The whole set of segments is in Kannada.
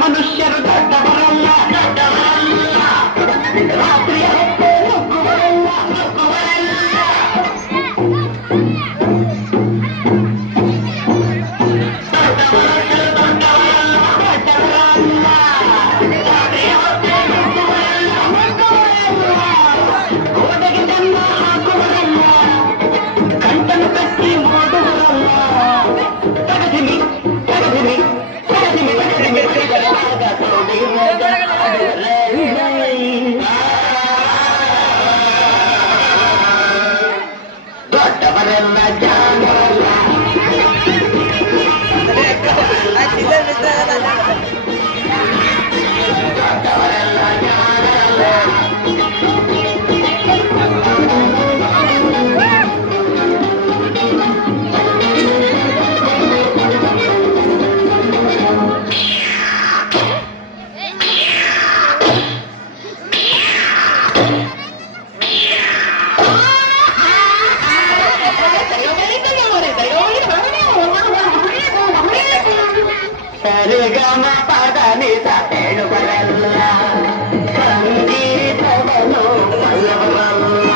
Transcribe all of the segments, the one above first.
ಮನುಷ್ಯರು ದೊಡ್ಡವರಲ್ಲ ರಾತ್ರಿಯ ಹೊತ್ತು ನುಗ್ಗುವರಲ್ಲ ಗೋಡೆಗೆ ಜನ್ಮ ಹಾಕುವರಲ್ಲ ಕಂಟನ್ನು ಕಟ್ಟಿ ಮಾಡುವರಲ್ಲ ತಗದಿನಿ ತಗದಿನಿ ತಗದಿನಿ ತಗದಿನಿ ದೊಡ್ಡವರೆಲ್ಲ ಜಾಣರಲ್ಲ ದೊಡ್ಡವರೆಲ್ಲ ಜಾಣರಲ್ಲ ಸರಿಗಮ ಪದ ನಿಸ ಹೇಳುವರಲ್ಲ ಸಂಗೀತವನ್ನು ಬಲ್ಲವರಲ್ಲ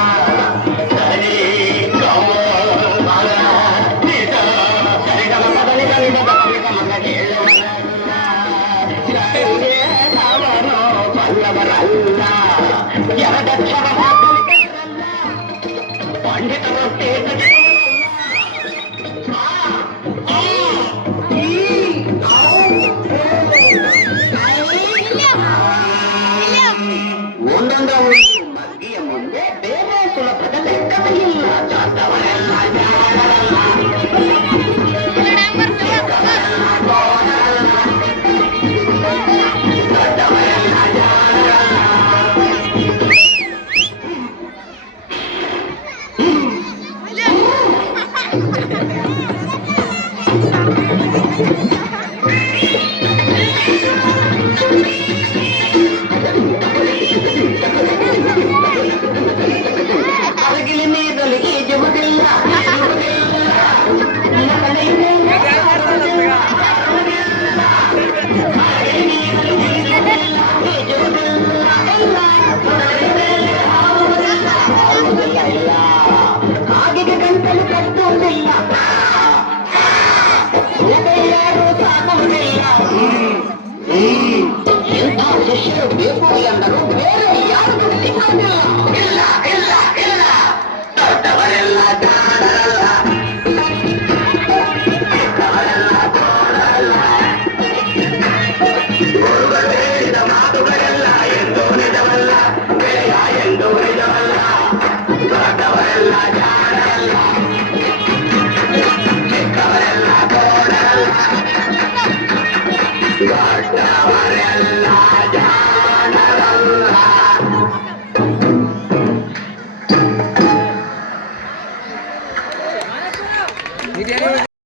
ಸರಿ ಗಮ ಪದ ನಿಸ ಸರಿಗಮ ಪದ ನಿಸ ಸರಿಗಮ ಹೇಳುವರಲ್ಲ ಸಂಗೀತವನ್ನು ಬಲ್ಲವರಲ್ಲ ಎರಡಕ್ಷರ ಹಾಕಲಿಕ್ಕರಲ್ಲ ಪಂಡಿತರು ಒಂದೊಂದು ಮಗ್ಗಿಯ ಮುಂದೆ ಬೇರೆ ಸುಲಭದ ಲೆಕ್ಕವಿಲ್ಲ ದೊಡ್ಡವರೆಲ್ಲ ಜಾಣರಲ್ಲ ದೊಡ್ಡವರೆಲ್ಲ ಜಾಣರಲ್ಲ ಅರಗಿಲಿ ನೀರಲ್ಲಿ ಈಜುವುದಿಲ್ಲ ಹಾಗೆ ಗಂಟಲು ಕಟ್ಟುವುದಿಲ್ಲ ಯಾರು ಸಾಕುವುದಿಲ್ಲ ಎಂಥ ಶಿಷ್ಯರು ಬೇಕು ಎಂದರು ಬೇರೆ ಯಾರು ಸಿಕ್ಕುವುದಿಲ್ಲ ಇಲ್ಲ ಇಲ್ಲ ಇಲ್ಲ ದೊಡ್ಡವರೆಲ್ಲ ಜಾಣರಲ್ಲ